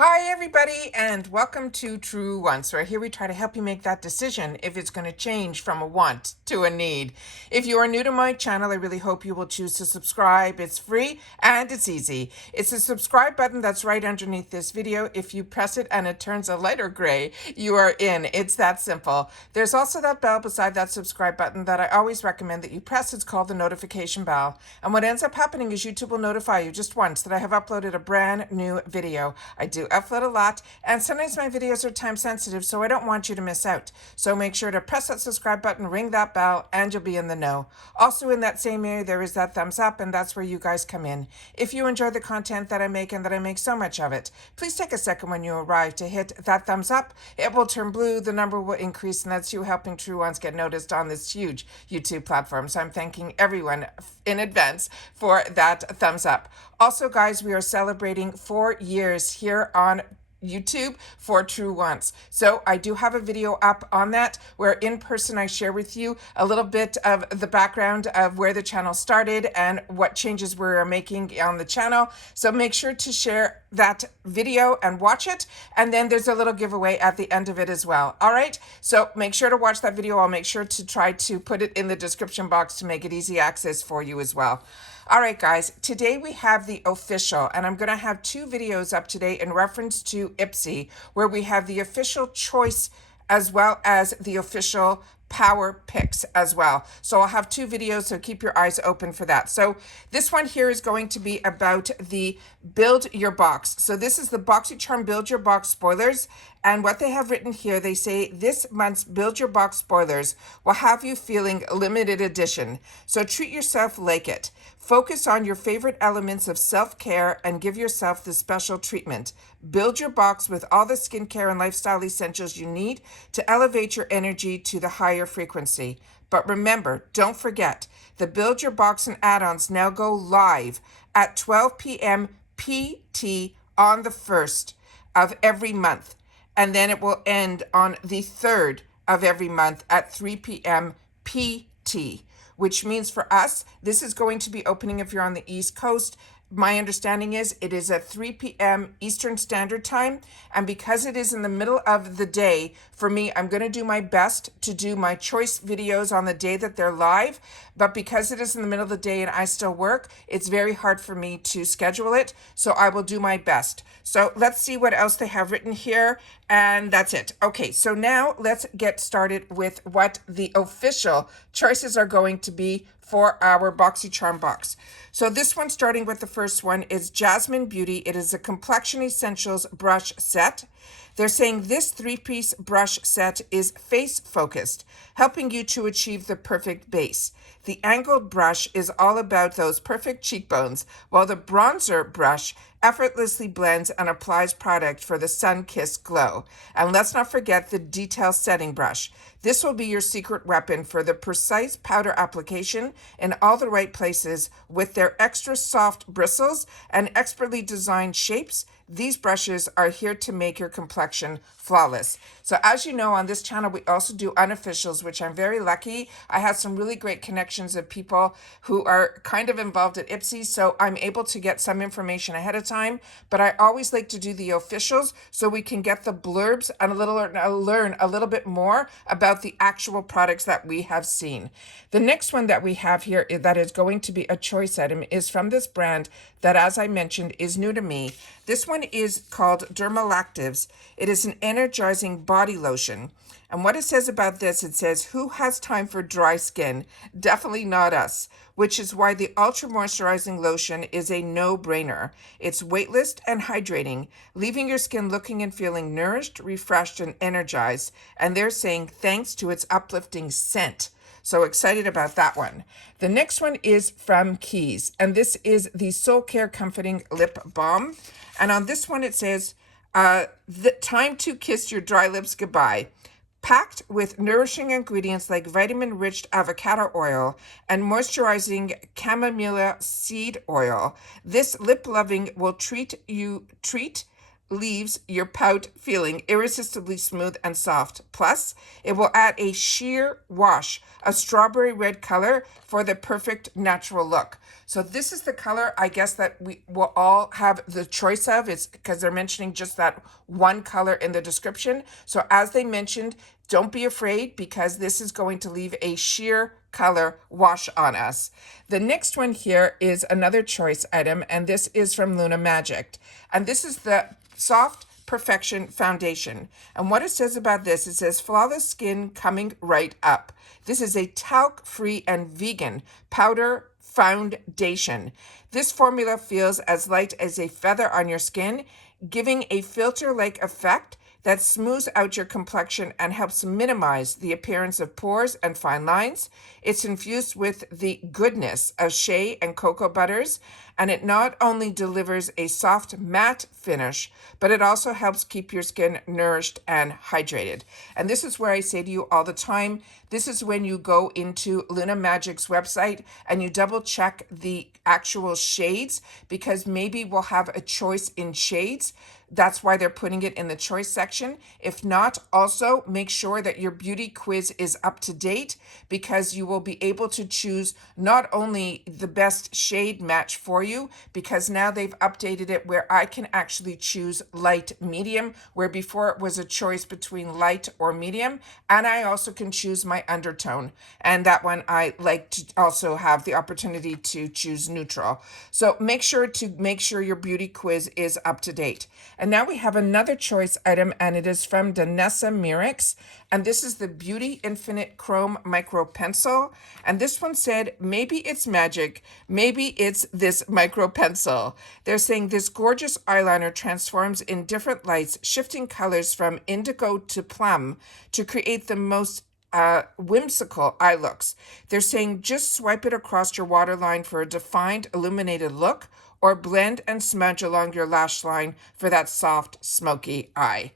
Hi everybody and welcome to True Wants, where here we try to help you make that decision if it's going to change from a want to a need. If you are new to my channel, I really hope you will choose to subscribe. It's free and it's easy. It's the subscribe button that's right underneath this video. If you press it and it turns a lighter gray, you are in. It's that simple. There's also that bell beside that subscribe button that I always recommend that you press. It's called the notification bell. And what ends up happening is YouTube will notify you just once that I have uploaded a brand new video. I do upload a lot, and sometimes my videos are time sensitive, so I don't want you to miss out. So make sure to press that subscribe button, ring that bell, and you'll be in the know. Also in that same area, there is that thumbs up, and that's where you guys come in. If you enjoy the content that I make and that I make so much of it, please take a second when you arrive to hit that thumbs up. It will turn blue, the number will increase, and that's you helping True Ones get noticed on this huge YouTube platform. So I'm thanking everyone in advance for that thumbs up. Also, guys, we are celebrating 4 years here on YouTube for True Wants. So I do have a video up on that where in person I share with you a little bit of the background of where the channel started and what changes we're making on the channel. So make sure to share that video and watch it. And then there's a little giveaway at the end of it as well. All right. So make sure to watch that video. I'll make sure to try to put it in the description box to make it easy access for you as well. All right, guys, today we have the official, and I'm going to have 2 videos up today in reference to IPSY, where we have the official choice as well as the official power picks as well. So I'll have 2 videos, so keep your eyes open for that. So this one here is going to be about the Build Your Box. So this is the Boxycharm Build Your Box spoilers. And what they have written here, they say this month's Build Your Box spoilers will have you feeling limited edition. So treat yourself like it. Focus on your favorite elements of self-care and give yourself the special treatment. Build your box with all the skincare and lifestyle essentials you need to elevate your energy to the higher frequency. But remember, don't forget, the Build Your Box and add-ons now go live at 12 p.m. PT on the 1st of every month. And then it will end on the 3rd of every month at 3 p.m. PT. Which means for us, this is going to be opening if you're on the East Coast. My understanding is it is at 3 p.m. Eastern Standard Time. And because it is in the middle of the day, for me, I'm going to do my best to do my choice videos on the day that they're live. But because it is in the middle of the day and I still work, it's very hard for me to schedule it. So I will do my best. So let's see what else they have written here. And that's it. Okay, so now let's get started with what the official choices are going to be for our Boxycharm box. So this one, starting with the first one, is Jasmine Beauty. It is a Complexion Essentials brush set. They're saying this 3-piece brush set is face-focused, helping you to achieve the perfect base. The angled brush is all about those perfect cheekbones, while the bronzer brush effortlessly blends and applies product for the sun-kissed glow. And let's not forget the detail setting brush. This will be your secret weapon for the precise powder application in all the right places. With their extra soft bristles and expertly designed shapes, these brushes are here to make your complexion flawless. So as you know, on this channel, we also do unofficials, which I'm very lucky. I have some really great connections of people who are kind of involved at IPSY, so I'm able to get some information ahead of time. But I always like to do the officials so we can get the blurbs and learn a little bit more about the actual products that we have seen. The next one that we have here that is going to be a choice item is from this brand that, as I mentioned, is new to me. This one is called Dermalactives. It is an energizing body lotion. And what it says about this, it says, who has time for dry skin? Definitely not us, which is why the Ultra Moisturizing Lotion is a no-brainer. It's weightless and hydrating, leaving your skin looking and feeling nourished, refreshed, and energized. And they're saying thanks to its uplifting scent. So excited about that one. The next one is from Keys, and this is the Soul Care Comforting Lip Balm. And on this one, it says, the time to kiss your dry lips goodbye. Packed with nourishing ingredients like vitamin-rich avocado oil and moisturizing chamomile seed oil, this lip loving will treat leaves your pout feeling irresistibly smooth and soft. Plus, it will add a sheer wash, a strawberry red color for the perfect natural look. So this is the color, I guess, that we will all have the choice of. It's because they're mentioning just that one color in the description. So as they mentioned, don't be afraid because this is going to leave a sheer color wash on us. The next one here is another choice item, and this is from Luna Magic. And this is the Soft Perfection Foundation. And what it says about this, it says flawless skin coming right up. This is a talc-free and vegan powder foundation. This formula feels as light as a feather on your skin, giving a filter-like effect that smooths out your complexion and helps minimize the appearance of pores and fine lines. It's infused with the goodness of shea and cocoa butters, and it not only delivers a soft matte finish, but it also helps keep your skin nourished and hydrated. And this is where I say to you all the time, this is when you go into Luna Magic's website and you double check the actual shades, because maybe we'll have a choice in shades. That's why they're putting it in the choice section. If not, also make sure that your beauty quiz is up to date, because you will be able to choose not only the best shade match for you, because now they've updated it where I can actually choose light medium, where before it was a choice between light or medium, and I also can choose my undertone. And that one I like to also have the opportunity to choose neutral. So make sure your beauty quiz is up to date. And now we have another choice item, and it is from Danessa Mirix. And this is the Beauty Infinite Chrome Micro Pencil. And this one said, maybe it's magic, maybe it's this micro pencil. They're saying this gorgeous eyeliner transforms in different lights, shifting colors from indigo to plum to create the most whimsical eye looks. They're saying just swipe it across your waterline for a defined, illuminated look, or blend and smudge along your lash line for that soft, smoky eye.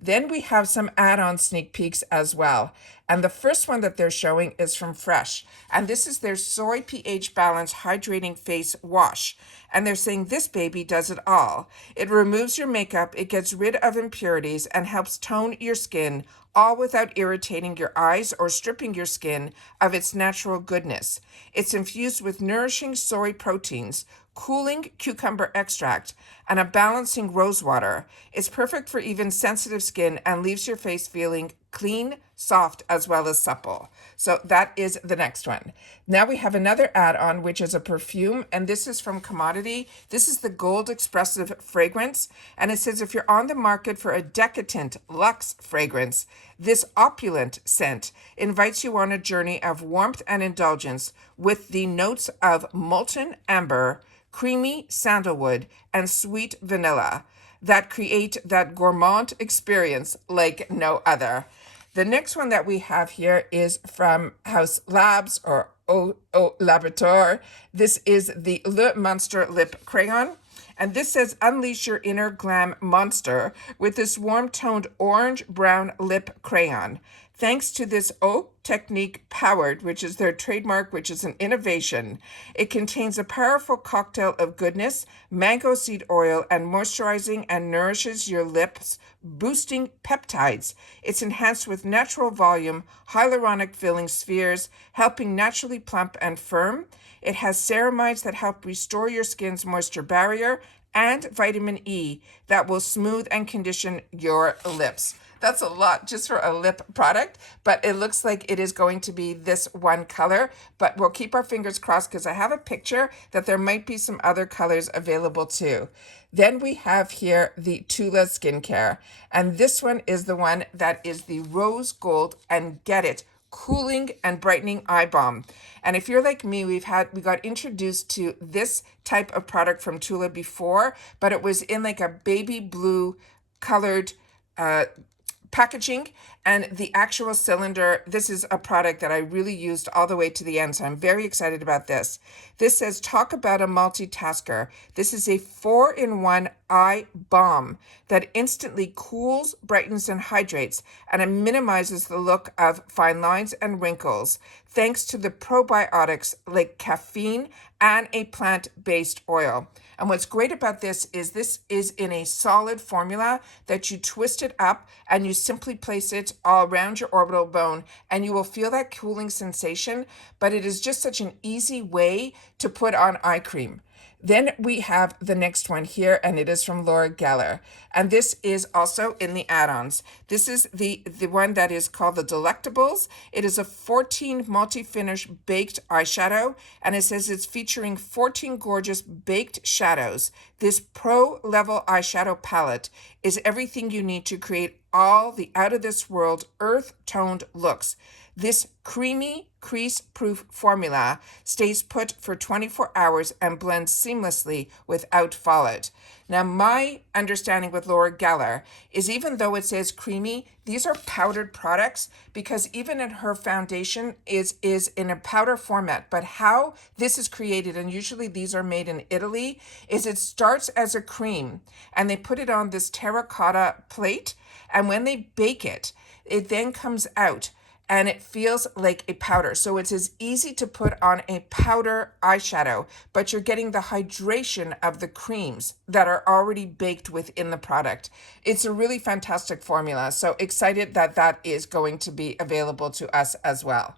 Then we have some add-on sneak peeks as well. And the first one that they're showing is from Fresh. And this is their Soy pH Balance Hydrating Face Wash. And they're saying this baby does it all. It removes your makeup, it gets rid of impurities, and helps tone your skin, all without irritating your eyes or stripping your skin of its natural goodness. It's infused with nourishing soy proteins, cooling cucumber extract, and a balancing rose water. It's perfect for even sensitive skin and leaves your face feeling clean, soft, as well as supple. So that is the next one. Now we have another add-on, which is a perfume, and this is from Commodity. This is the Gold Expressive Fragrance, and it says if you're on the market for a decadent luxe fragrance, this opulent scent invites you on a journey of warmth and indulgence with the notes of molten amber, creamy sandalwood, and sweet vanilla that create that gourmand experience like no other. The next one that we have here is from House Labs or Eau Laboratoire. This is the Le Monster Lip Crayon. And this says, unleash your inner glam monster with this warm-toned orange-brown lip crayon. Thanks to this Eau Technique Powered, which is their trademark, which is an innovation, it contains a powerful cocktail of goodness, mango seed oil, and moisturizing and nourishes your lips, boosting peptides. It's enhanced with natural volume, hyaluronic filling spheres, helping naturally plump and firm. It has ceramides that help restore your skin's moisture barrier, and vitamin E that will smooth and condition your lips. That's a lot just for a lip product, but it looks like it is going to be this one color, but we'll keep our fingers crossed because I have a picture that there might be some other colors available too. Then we have here the Tula Skincare, and this one is the one that is the Rose Gold and Get It Cooling and Brightening Eye Balm. And if you're like me, we got introduced to this type of product from Tula before, but it was in like a baby blue colored packaging, and the actual cylinder, this is a product that I really used all the way to the end, so I'm very excited about this. This says, talk about a multitasker. This is a 4-in-1 eye balm that instantly cools, brightens, and hydrates, and it minimizes the look of fine lines and wrinkles thanks to the probiotics like caffeine and a plant-based oil. And what's great about this is in a solid formula that you twist it up and you simply place it all around your orbital bone, and you will feel that cooling sensation, but it is just such an easy way to put on eye cream. Then we have the next one here, and it is from Laura Geller. And this is also in the add-ons. This is the one that is called the Delectables. It is a 14 multi-finish baked eyeshadow, and it says it's featuring 14 gorgeous baked shadows. This pro-level eyeshadow palette is everything you need to create all the out-of-this-world earth-toned looks. This creamy, crease-proof formula stays put for 24 hours and blends seamlessly without fallout. Now, my understanding with Laura Geller is, even though it says creamy, these are powdered products, because even in her foundation is in a powder format. But how this is created, and usually these are made in Italy, is it starts as a cream and they put it on this terracotta plate, and when they bake it, it then comes out and it feels like a powder. So it's as easy to put on a powder eyeshadow, but you're getting the hydration of the creams that are already baked within the product. It's a really fantastic formula. So excited that that is going to be available to us as well.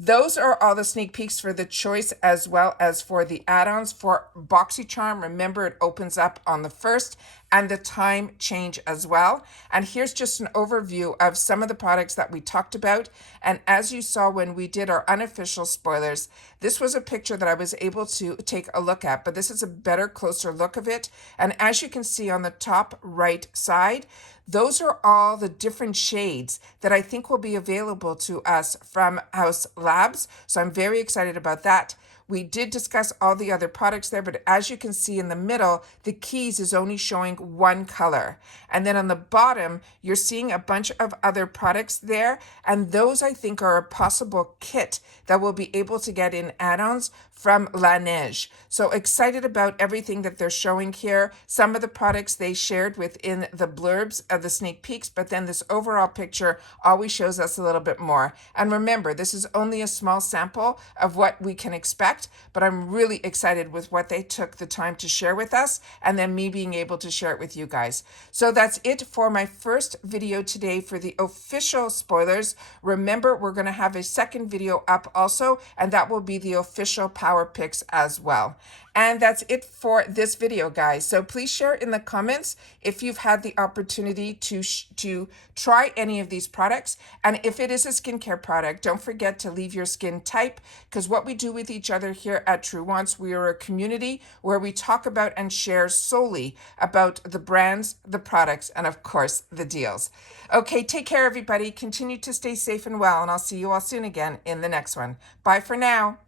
Those are all the sneak peeks for the choice, as well as for the add-ons for Boxycharm. Remember, it opens up on the 1st, and the time change as well. And here's just an overview of some of the products that we talked about. And as you saw when we did our unofficial spoilers, this was a picture that I was able to take a look at, but this is a better, closer look of it. And as you can see on the top right side, those are all the different shades that I think will be available to us from House Labs. So I'm very excited about that. We did discuss all the other products there, but as you can see in the middle, the keys is only showing one color. And then on the bottom, you're seeing a bunch of other products there. And those, I think, are a possible kit that we'll be able to get in add-ons from La Neige. So excited about everything that they're showing here. Some of the products they shared within the blurbs of the sneak peeks, but then this overall picture always shows us a little bit more. And remember, this is only a small sample of what we can expect, but I'm really excited with what they took the time to share with us, and then me being able to share it with you guys. So that's it for my first video today for the official spoilers. Remember, we're going to have a second video up also, and that will be the official power picks as well. And that's it for this video, guys. So please share in the comments if you've had the opportunity to try any of these products. And if it is a skincare product, don't forget to leave your skin type, because what we do with each other here at True Wants, we are a community where we talk about and share solely about the brands, the products, and of course, the deals. Okay, take care, everybody. Continue to stay safe and well, and I'll see you all soon again in the next one. Bye for now.